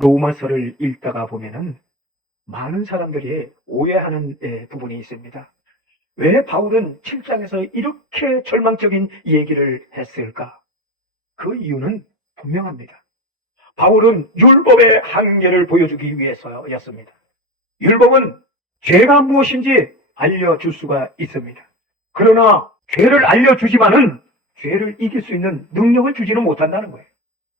로마서를 읽다가 보면은 많은 사람들이 오해하는 부분이 있습니다. 왜 바울은 7장에서 이렇게 절망적인 얘기를 했을까? 그 이유는 분명합니다. 바울은 율법의 한계를 보여주기 위해서였습니다. 율법은 죄가 무엇인지 알려줄 수가 있습니다. 그러나 죄를 알려주지만은 죄를 이길 수 있는 능력을 주지는 못한다는 거예요.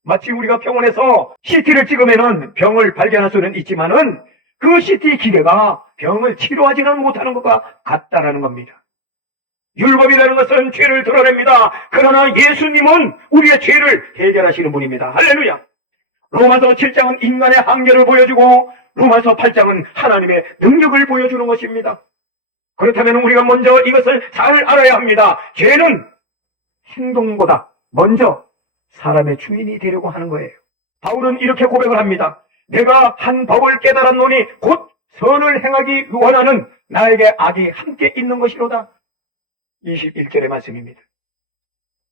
마치 우리가 병원에서 CT를 찍으면은 병을 발견할 수는 있지만은 그 CT 기계가 병을 치료하지는 못하는 것과 같다라는 겁니다. 율법이라는 것은 죄를 드러냅니다. 그러나 예수님은 우리의 죄를 해결하시는 분입니다. 할렐루야! 로마서 7장은 인간의 한계를 보여주고 로마서 8장은 하나님의 능력을 보여주는 것입니다. 그렇다면 우리가 먼저 이것을 잘 알아야 합니다. 죄는 행동보다 먼저 사람의 주인이 되려고 하는 거예요. 바울은 이렇게 고백을 합니다. 내가 한 법을 깨달았노니 곧 선을 행하기 원하는 나에게 악이 함께 있는 것이로다. 21절의 말씀입니다.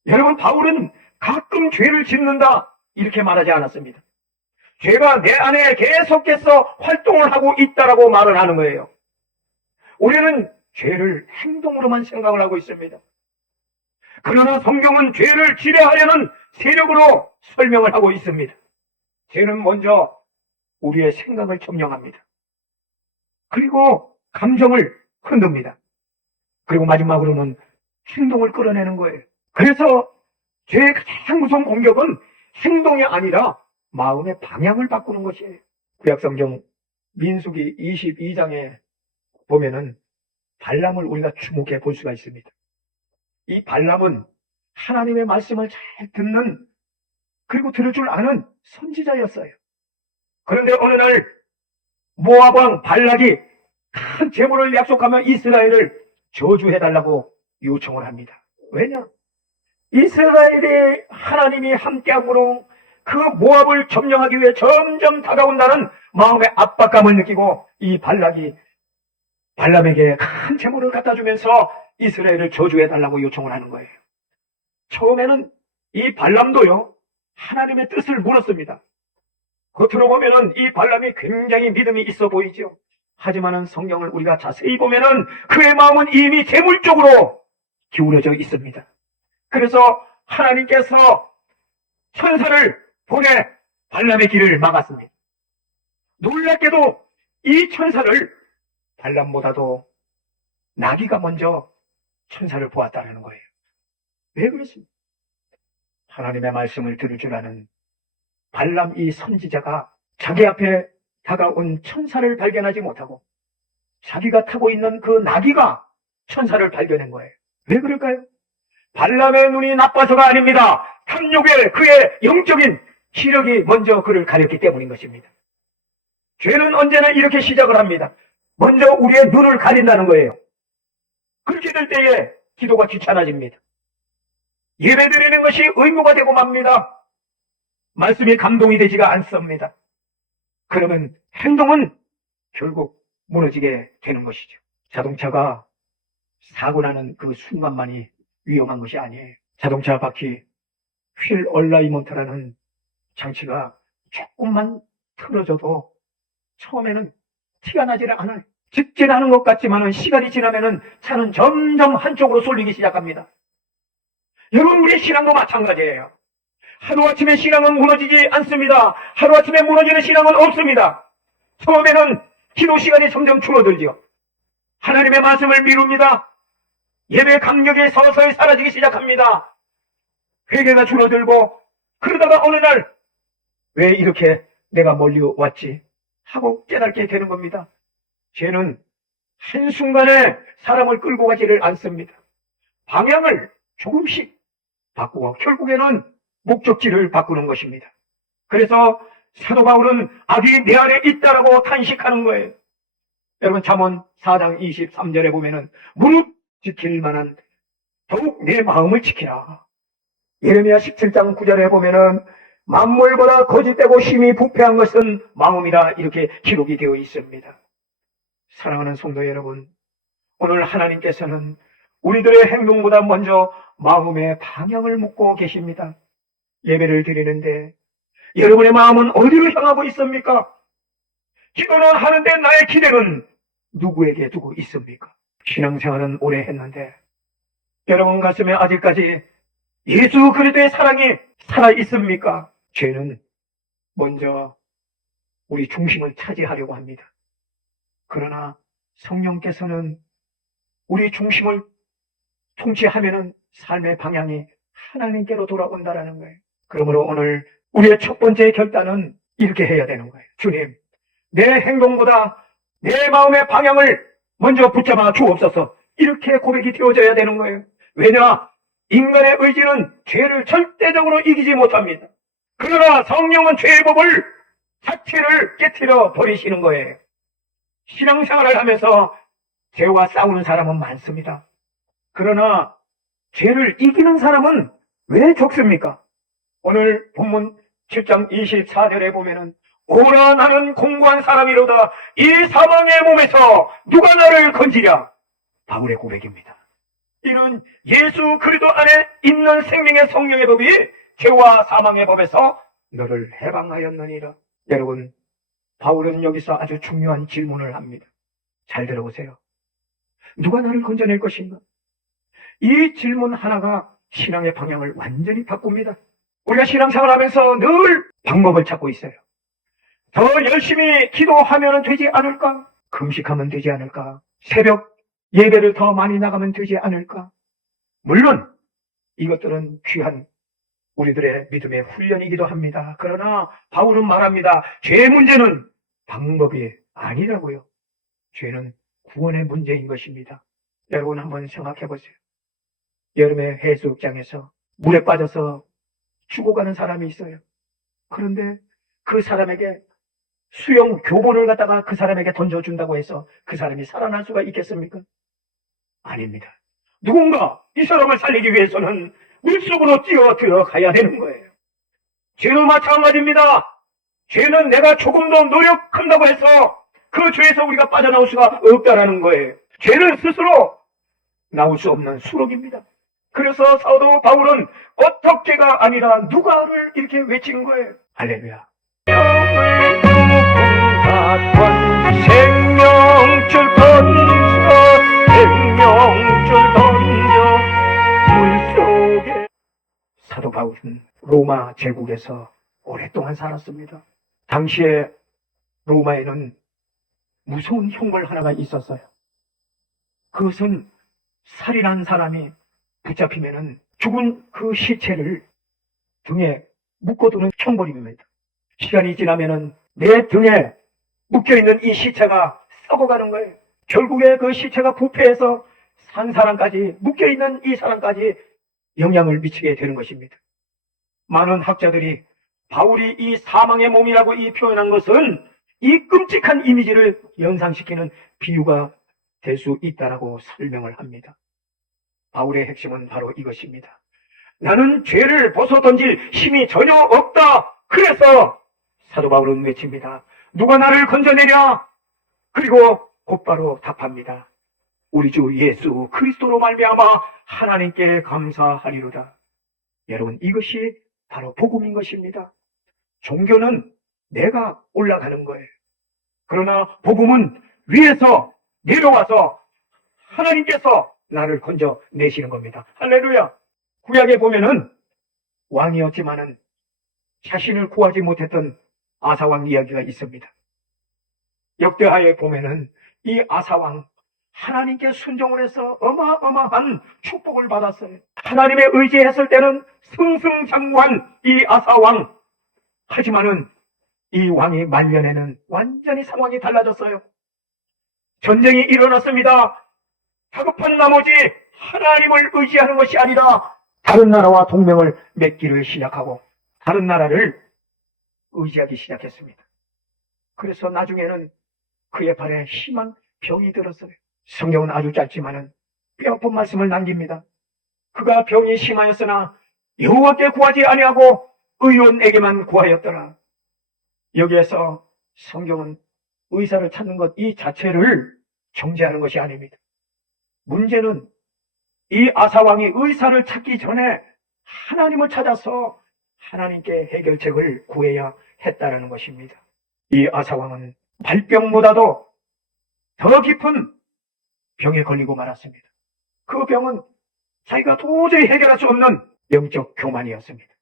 여러분, 바울은 가끔 죄를 짓는다 이렇게 말하지 않았습니다. 죄가 내 안에 계속해서 활동을 하고 있다라고 말을 하는 거예요. 우리는 죄를 행동으로만 생각을 하고 있습니다. 그러나 성경은 죄를 지배하려는 세력으로 설명을 하고 있습니다. 죄는 먼저 우리의 생각을 점령합니다. 그리고 감정을 흔듭니다. 그리고 마지막으로는 행동을 끌어내는 거예요. 그래서 죄의 가장 무서운 공격은 행동이 아니라 마음의 방향을 바꾸는 것이에요. 구약성경 민수기 22장에 보면은 발람을 우리가 주목해 볼 수가 있습니다. 이 발람은 하나님의 말씀을 잘 듣는, 그리고 들을 줄 아는 선지자였어요. 그런데 어느 날 모압 왕 발락이 큰 재물을 약속하며 이스라엘을 저주해달라고 요청을 합니다. 왜냐? 이스라엘이 하나님이 함께함으로 그 모압을 점령하기 위해 점점 다가온다는 마음의 압박감을 느끼고 이 발락이 발람에게 큰 재물을 갖다 주면서 이스라엘을 저주해달라고 요청을 하는 거예요. 처음에는 이 발람도요, 하나님의 뜻을 물었습니다. 겉으로 보면은 이 발람이 굉장히 믿음이 있어 보이죠. 하지만은 성경을 우리가 자세히 보면은 그의 마음은 이미 재물 쪽으로 기울어져 있습니다. 그래서 하나님께서 천사를 보내 발람의 길을 막았습니다. 놀랍게도 이 천사를 발람보다도 나귀가 먼저 천사를 보았다는 거예요. 왜 그랬습니까? 하나님의 말씀을 들을 줄 아는 발람 이 선지자가 자기 앞에 다가온 천사를 발견하지 못하고 자기가 타고 있는 그 나귀가 천사를 발견한 거예요. 왜 그럴까요? 발람의 눈이 나빠서가 아닙니다. 탐욕에 그의 영적인 시력이 먼저 그를 가렸기 때문인 것입니다. 죄는 언제나 이렇게 시작을 합니다. 먼저 우리의 눈을 가린다는 거예요. 그렇게 될 때에 기도가 귀찮아집니다. 예배드리는 것이 의무가 되고 맙니다. 말씀이 감동이 되지가 않습니다. 그러면 행동은 결국 무너지게 되는 것이죠. 자동차가 사고 나는 그 순간만이 위험한 것이 아니에요. 자동차 바퀴 휠 얼라이먼트라는 장치가 조금만 틀어져도 처음에는 티가 나지를 않아요. 직진하는 것 같지만 시간이 지나면 차는 점점 한쪽으로 쏠리기 시작합니다. 여러분, 우리의 신앙도 마찬가지예요. 하루아침에 신앙은 무너지지 않습니다. 하루아침에 무너지는 신앙은 없습니다. 처음에는 기도 시간이 점점 줄어들죠. 하나님의 말씀을 미룹니다. 예배 감격이 서서히 사라지기 시작합니다. 회개가 줄어들고, 그러다가 어느 날 왜 이렇게 내가 멀리 왔지 하고 깨닫게 되는 겁니다. 죄는 한순간에 사람을 끌고 가지를 않습니다. 방향을 조금씩 바꾸고 결국에는 목적지를 바꾸는 것입니다. 그래서 사도 바울은 악이 내 안에 있다라고 탄식하는 거예요. 여러분, 잠언 4장 23절에 보면은 무릇 지킬 만한 더욱 내 마음을 지키라. 예레미야 17장 9절에 보면은 만물보다 거짓되고 심히 부패한 것은 마음이라 이렇게 기록이 되어 있습니다. 사랑하는 성도 여러분, 오늘 하나님께서는 우리들의 행동보다 먼저 마음의 방향을 묻고 계십니다. 예배를 드리는데 여러분의 마음은 어디로 향하고 있습니까? 기도는 하는데 나의 기대는 누구에게 두고 있습니까? 신앙생활은 오래 했는데 여러분 가슴에 아직까지 예수 그리스도의 사랑이 살아 있습니까? 죄는 먼저 우리 중심을 차지하려고 합니다. 그러나 성령께서는 우리 중심을 통치하면은 삶의 방향이 하나님께로 돌아온다라는 거예요. 그러므로 오늘 우리의 첫 번째 결단은 이렇게 해야 되는 거예요. 주님, 내 행동보다 내 마음의 방향을 먼저 붙잡아 주옵소서. 이렇게 고백이 되어져야 되는 거예요. 왜냐? 인간의 의지는 죄를 절대적으로 이기지 못합니다. 그러나 성령은 죄의 법을 자체를 깨트려 버리시는 거예요. 신앙생활을 하면서 죄와 싸우는 사람은 많습니다. 그러나 죄를 이기는 사람은 왜 적습니까? 오늘 본문 7장 24절에 보면은 오라 나는 공고한 사람이로다 이 사망의 몸에서 누가 나를 건지랴. 바울의 고백입니다. 이는 예수 그리스도 안에 있는 생명의 성령의 법이 죄와 사망의 법에서 너를 해방하였느니라. 여러분, 바울은 여기서 아주 중요한 질문을 합니다. 잘 들어보세요. 누가 나를 건져낼 것인가? 이 질문 하나가 신앙의 방향을 완전히 바꿉니다. 우리가 신앙생활 하면서 늘 방법을 찾고 있어요. 더 열심히 기도하면 되지 않을까? 금식하면 되지 않을까? 새벽 예배를 더 많이 나가면 되지 않을까? 물론 이것들은 귀한 우리들의 믿음의 훈련이기도 합니다. 그러나 바울은 말합니다. 죄의 문제는 방법이 아니라고요. 죄는 구원의 문제인 것입니다. 여러분 한번 생각해 보세요. 여름의 해수욕장에서 물에 빠져서 죽어가는 사람이 있어요. 그런데 그 사람에게 수영 교본을 갖다가 그 사람에게 던져준다고 해서 그 사람이 살아날 수가 있겠습니까? 아닙니다. 누군가 이 사람을 살리기 위해서는 물속으로 뛰어 들어가야 되는 거예요. 죄도 마찬가지입니다. 죄는 내가 조금 더 노력한다고 해서 그 죄에서 우리가 빠져나올 수가 없다라는 거예요. 죄는 스스로 나올 수 없는 수록입니다. 그래서 사도 바울은 어떻게가 아니라 누가를 이렇게 외치는 거예요. 할렐루야. 생명줄 던져 물속에. 사도 바울은 로마 제국에서 오랫동안 살았습니다. 당시에 로마에는 무서운 형벌 하나가 있었어요. 그것은 살인한 사람이 붙잡히면은 죽은 그 시체를 등에 묶어두는 형벌입니다. 시간이 지나면은 내 등에 묶여있는 이 시체가 썩어가는 거예요. 결국에 그 시체가 부패해서 산 사람까지, 묶여있는 이 사람까지 영향을 미치게 되는 것입니다. 많은 학자들이 바울이 이 사망의 몸이라고 이 표현한 것은 이 끔찍한 이미지를 연상시키는 비유가 될 수 있다라고 설명을 합니다. 바울의 핵심은 바로 이것입니다. 나는 죄를 벗어던질 힘이 전혀 없다. 그래서 사도 바울은 외칩니다. 누가 나를 건져내랴? 그리고 곧바로 답합니다. 우리 주 예수 그리스도로 말미암아 하나님께 감사하리로다. 여러분, 이것이 바로 복음인 것입니다. 종교는 내가 올라가는 거예요. 그러나 복음은 위에서 내려와서 하나님께서 나를 건져내시는 겁니다. 할렐루야. 구약에 보면은 왕이었지만은 자신을 구하지 못했던 아사왕 이야기가 있습니다. 역대하에 보면은 이 아사왕 하나님께 순종을 해서 어마어마한 축복을 받았어요. 하나님의 의지했을 때는 승승장구한 이 아사왕. 하지만은 이 왕이 말년에는 완전히 상황이 달라졌어요. 전쟁이 일어났습니다. 다급한 나머지 하나님을 의지하는 것이 아니라 다른 나라와 동맹을 맺기를 시작하고 다른 나라를 의지하기 시작했습니다. 그래서 나중에는 그의 발에 심한 병이 들었어요. 성경은 아주 짧지만은 뼈아픈 말씀을 남깁니다. 그가 병이 심하였으나 여호와께 구하지 아니하고 의원에게만 구하였더라. 여기에서 성경은 의사를 찾는 것 이 자체를 정죄하는 것이 아닙니다. 문제는 이 아사왕이 의사를 찾기 전에 하나님을 찾아서 하나님께 해결책을 구해야 했다라는 것입니다. 이 아사왕은 발병보다도 더 깊은 병에 걸리고 말았습니다. 그 병은 자기가 도저히 해결할 수 없는 영적 교만이었습니다.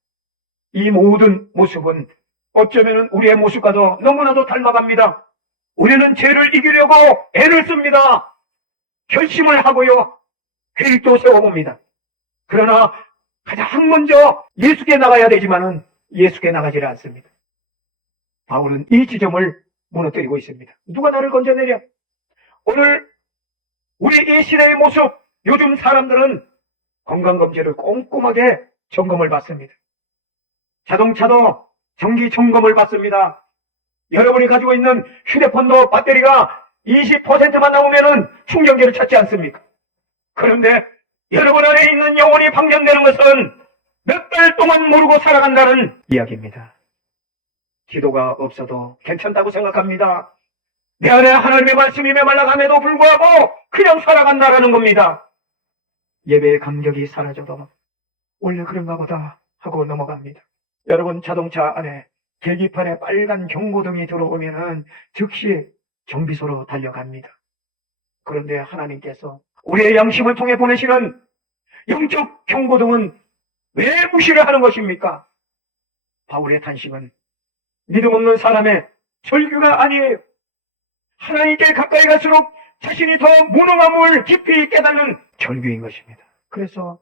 이 모든 모습은 어쩌면 우리의 모습과도 너무나도 닮아갑니다. 우리는 죄를 이기려고 애를 씁니다. 결심을 하고요. 계획도 세워봅니다. 그러나 가장 먼저 예수께 나가야 되지만은 예수께 나가지를 않습니다. 바울은 이 지점을 무너뜨리고 있습니다. 누가 나를 건져내랴? 오늘 우리 이 시대의 모습, 요즘 사람들은 건강검진을 꼼꼼하게 점검을 받습니다. 자동차도 정기 점검을 받습니다. 여러분이 가지고 있는 휴대폰도 배터리가 20%만 나오면은 충전기를 찾지 않습니까? 그런데 여러분 안에 있는 영혼이 방전되는 것은 몇 달 동안 모르고 살아간다는 이야기입니다. 기도가 없어도 괜찮다고 생각합니다. 내 안에 하나님의 말씀이 메말라감에도 불구하고 그냥 살아간다라는 겁니다. 예배의 감격이 사라져도 원래 그런가 보다 하고 넘어갑니다. 여러분, 자동차 안에 계기판에 빨간 경고등이 들어오면은 즉시 정비소로 달려갑니다. 그런데 하나님께서 우리의 양심을 통해 보내시는 영적 경고등은 왜 무시를 하는 것입니까? 바울의 탄식은 믿음 없는 사람의 절규가 아니에요. 하나님께 가까이 갈수록 자신이 더 무능함을 깊이 깨닫는 절규인 것입니다. 그래서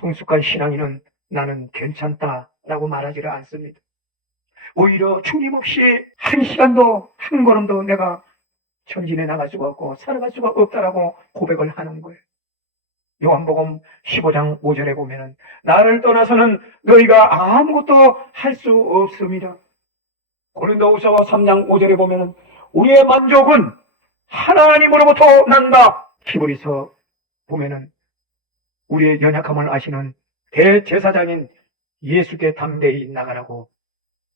성숙한 신앙인은 나는 괜찮다라고 말하지를 않습니다. 오히려 주님 없이 한 시간도 한 걸음도 내가 전진해 나갈 수가 없고 살아갈 수가 없다라고 고백을 하는 거예요. 요한복음 15장 5절에 보면은 나를 떠나서는 너희가 아무것도 할 수 없습니다. 고린도후서 3장 5절에 보면은 우리의 만족은 하나님으로부터 난다. 히브리서 보면은 우리의 연약함을 아시는 대제사장인 예수께 담대히 나가라고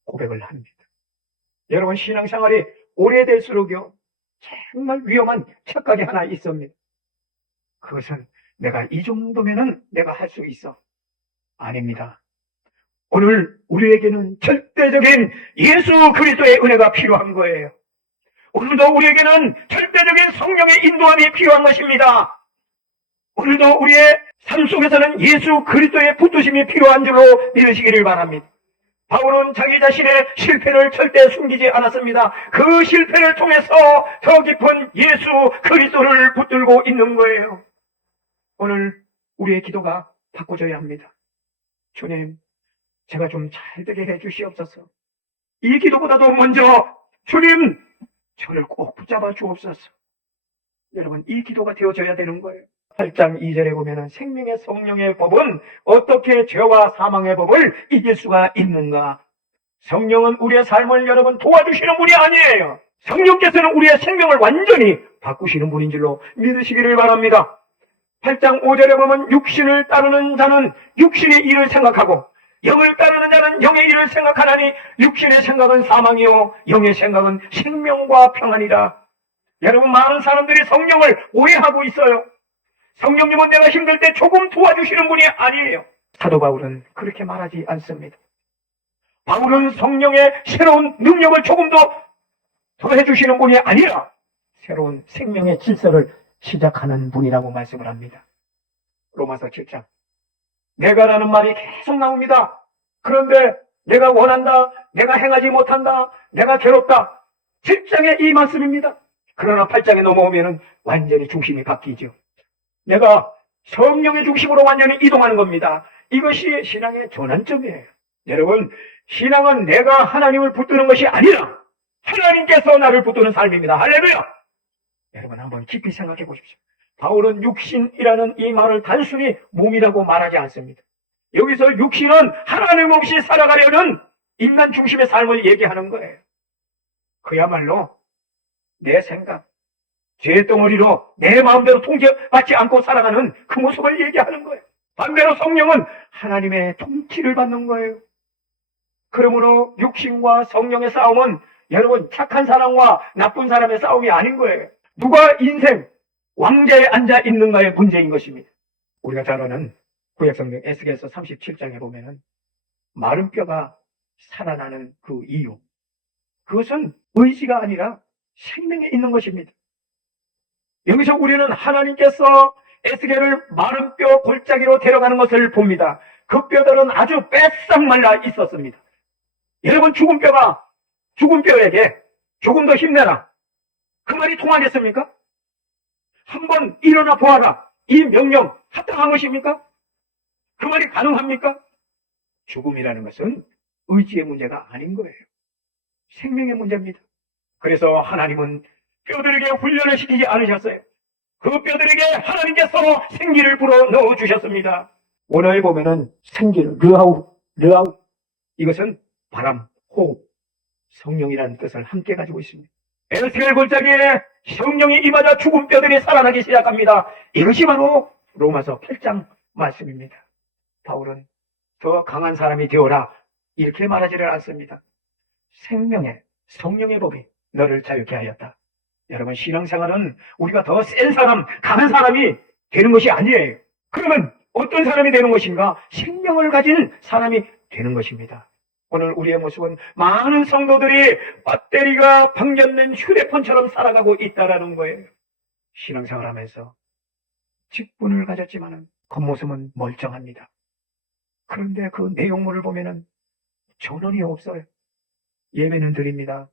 고백을 합니다. 여러분, 신앙생활이 오래될수록요 정말 위험한 착각이 하나 있습니다. 그것은 내가 이 정도면은 내가 할 수 있어. 아닙니다. 오늘 우리에게는 절대적인 예수 그리스도의 은혜가 필요한 거예요. 오늘도 우리에게는 절대적인 성령의 인도함이 필요한 것입니다. 오늘도 우리의 삶 속에서는 예수 그리스도의 붙드심이 필요한 줄로 믿으시기를 바랍니다. 바울은 자기 자신의 실패를 절대 숨기지 않았습니다. 그 실패를 통해서 더 깊은 예수 그리스도를 붙들고 있는 거예요. 오늘 우리의 기도가 바꿔져야 합니다. 주님, 제가 좀 잘되게 해주시옵소서. 이 기도보다도 먼저 주님, 저를 꼭 붙잡아 주옵소서. 여러분, 이 기도가 되어져야 되는 거예요. 8장 2절에 보면은 생명의 성령의 법은 어떻게 죄와 사망의 법을 이길 수가 있는가? 성령은 우리의 삶을 여러분 도와주시는 분이 아니에요. 성령께서는 우리의 생명을 완전히 바꾸시는 분인 줄로 믿으시기를 바랍니다. 8장 5절에 보면 육신을 따르는 자는 육신의 일을 생각하고 영을 따르는 자는 영의 일을 생각하나니 육신의 생각은 사망이요 영의 생각은 생명과 평안이라. 여러분, 많은 사람들이 성령을 오해하고 있어요. 성령님은 내가 힘들 때 조금 도와주시는 분이 아니에요. 사도 바울은 그렇게 말하지 않습니다. 바울은 성령의 새로운 능력을 조금 더 해주시는 분이 아니라 새로운 생명의 질서를 시작하는 분이라고 말씀을 합니다. 로마서 7장. 내가라는 말이 계속 나옵니다. 그런데 내가 원한다, 내가 행하지 못한다, 내가 괴롭다. 7장에 이 말씀입니다. 그러나 8장에 넘어오면 완전히 중심이 바뀌죠. 내가 성령의 중심으로 완전히 이동하는 겁니다. 이것이 신앙의 전환점이에요. 여러분, 신앙은 내가 하나님을 붙드는 것이 아니라 하나님께서 나를 붙드는 삶입니다. 할렐루야! 여러분, 한번 깊이 생각해 보십시오. 바울은 육신이라는 이 말을 단순히 몸이라고 말하지 않습니다. 여기서 육신은 하나님 없이 살아가려는 인간 중심의 삶을 얘기하는 거예요. 그야말로 내 생각, 죄덩어리로 내 마음대로 통제받지 않고 살아가는 그 모습을 얘기하는 거예요. 반대로 성령은 하나님의 통치를 받는 거예요. 그러므로 육신과 성령의 싸움은 여러분 착한 사람과 나쁜 사람의 싸움이 아닌 거예요. 누가 인생 왕자에 앉아 있는가의 문제인 것입니다. 우리가 잘 아는 구약성경 에스겔서 37장에 보면은 마른 뼈가 살아나는 그 이유, 그것은 의지가 아니라 생명에 있는 것입니다. 여기서 우리는 하나님께서 에스겔을 마른 뼈 골짜기로 데려가는 것을 봅니다. 그 뼈들은 아주 빼싹 말라 있었습니다. 여러분, 죽은 뼈에게 조금 더 힘내라, 그 말이 통하겠습니까? 한번 일어나 보아라, 이 명령 합당한 것입니까? 그 말이 가능합니까? 죽음이라는 것은 의지의 문제가 아닌 거예요. 생명의 문제입니다. 그래서 하나님은 뼈들에게 훈련을 시키지 않으셨어요. 그 뼈들에게 하나님께서 생기를 불어 넣어 주셨습니다. 원어에 보면은 생기를 르아우, 이것은 바람, 호흡, 성령이라는 뜻을 함께 가지고 있습니다. 에스겔 골짜기에 성령이 임하자 죽은 뼈들이 살아나기 시작합니다. 이것이 바로 로마서 8장 말씀입니다. 바울은 더 강한 사람이 되어라, 이렇게 말하지를 않습니다. 생명의, 성령의 법이 너를 자유케 하였다. 여러분, 신앙생활은 우리가 더 센 사람, 강한 사람이 되는 것이 아니에요. 그러면 어떤 사람이 되는 것인가? 생명을 가진 사람이 되는 것입니다. 오늘 우리의 모습은 많은 성도들이 배터리가 방전된 휴대폰처럼 살아가고 있다라는 거예요. 신앙생활하면서 직분을 가졌지만 겉모습은 멀쩡합니다. 그런데 그 내용물을 보면은 전원이 없어요. 예배는 드립니다.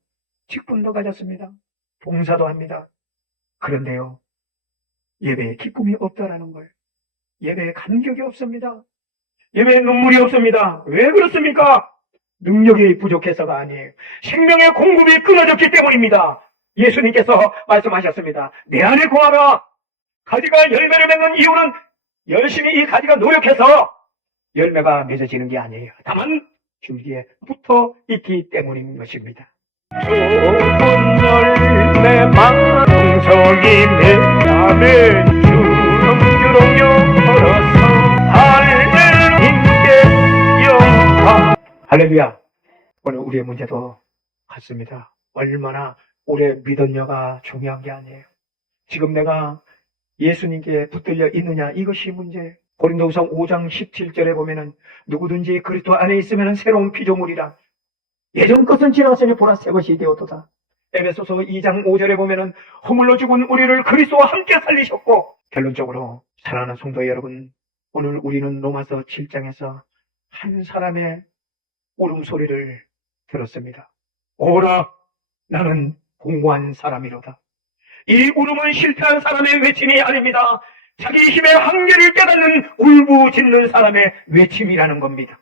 직분도 가졌습니다. 봉사도 합니다. 그런데요, 예배에 기쁨이 없다라는 거예요. 예배에 감격이 없습니다. 예배에 눈물이 없습니다. 왜 그렇습니까? 능력이 부족해서가 아니에요. 생명의 공급이 끊어졌기 때문입니다. 예수님께서 말씀하셨습니다. 내 안에 거하라. 가지가 열매를 맺는 이유는 열심히 이 가지가 노력해서 열매가 맺어지는 게 아니에요. 다만 줄기에 붙어 있기 때문인 것입니다. 좋은 열매 망성이 맺다면 주렁주렁 걸어서 할렐루야께 영광. 할렐루야. 오늘 우리의 문제도 같습니다. 얼마나 오래 믿었냐가 중요한 게 아니에요. 지금 내가 예수님께 붙들려 있느냐, 이것이 문제예요. 고린도후서 5장 17절에 보면은 누구든지 그리스도 안에 있으면 새로운 피조물이라. 예전 것은 지나갔으니 보라 새 것이 되었도다. 에베소서 2장 5절에 보면은 허물로 죽은 우리를 그리스도와 함께 살리셨고. 결론적으로 사랑하는 성도 여러분, 오늘 우리는 로마서 7장에서 한 사람의 울음소리를 들었습니다. 오라, 나는 공고한 사람이로다. 이 울음은 실패한 사람의 외침이 아닙니다. 자기 힘의 한계를 깨닫는 울부짖는 사람의 외침이라는 겁니다.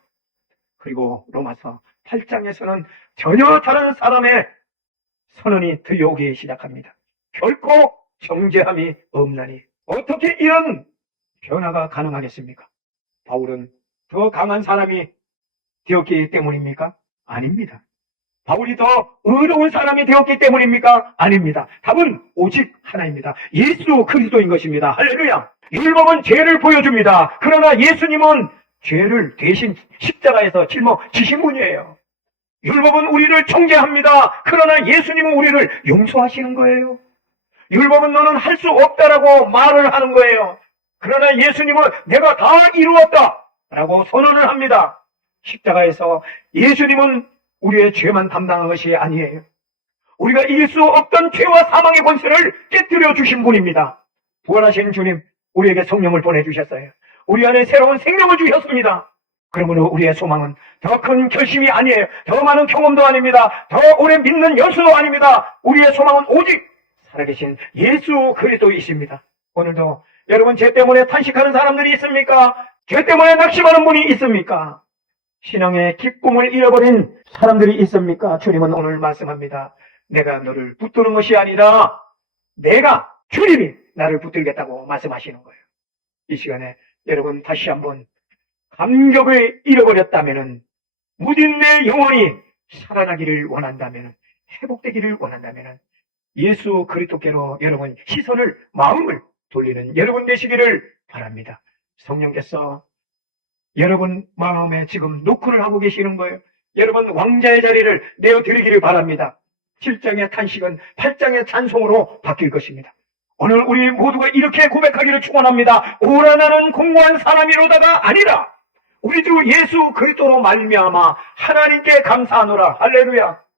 그리고 로마서 8장에서는 전혀 다른 사람의 선언이 들려오기 시작합니다. 결코 정죄함이 없나니. 어떻게 이런 변화가 가능하겠습니까? 바울은 더 강한 사람이 되었기 때문입니까? 아닙니다. 바울이 더 의로운 사람이 되었기 때문입니까? 아닙니다. 답은 오직 하나입니다. 예수 그리스도인 것입니다. 할렐루야. 율법은 죄를 보여줍니다. 그러나 예수님은 죄를 대신 십자가에서 짊어지신 분이에요. 율법은 우리를 정죄합니다. 그러나 예수님은 우리를 용서하시는 거예요. 율법은 너는 할 수 없다라고 말을 하는 거예요. 그러나 예수님은 내가 다 이루었다 라고 선언을 합니다. 십자가에서 예수님은 우리의 죄만 담당한 것이 아니에요. 우리가 이길 수 없던 죄와 사망의 권세를 깨뜨려 주신 분입니다. 부활하신 주님, 우리에게 성령을 보내주셨어요. 우리 안에 새로운 생명을 주셨습니다. 그러므로 우리의 소망은 더 큰 결심이 아니에요. 더 많은 경험도 아닙니다. 더 오래 믿는 연수도 아닙니다. 우리의 소망은 오직 살아계신 예수 그리스도이십니다. 오늘도 여러분, 죄 때문에 탄식하는 사람들이 있습니까? 죄 때문에 낙심하는 분이 있습니까? 신앙의 기쁨을 잃어버린 사람들이 있습니까? 주님은 오늘 말씀합니다. 내가 너를 붙드는 것이 아니라 내가, 주님이 나를 붙들겠다고 말씀하시는 거예요. 이 시간에 여러분, 다시 한번 감격을 잃어버렸다면, 무딘 내 영혼이 살아나기를 원한다면, 회복되기를 원한다면 예수 그리스도께로 여러분 시선을, 마음을 돌리는 여러분 되시기를 바랍니다. 성령께서 여러분 마음에 지금 노크를 하고 계시는 거예요. 여러분 왕자의 자리를 내어드리기를 바랍니다. 7장의 탄식은 8장의 찬송으로 바뀔 것입니다. 오늘 우리 모두가 이렇게 고백하기를 축원합니다. 오라, 나는 공고한 사람이로다가 아니라 우리 주 예수 그리스도로 말미암아 하나님께 감사하노라. 할렐루야.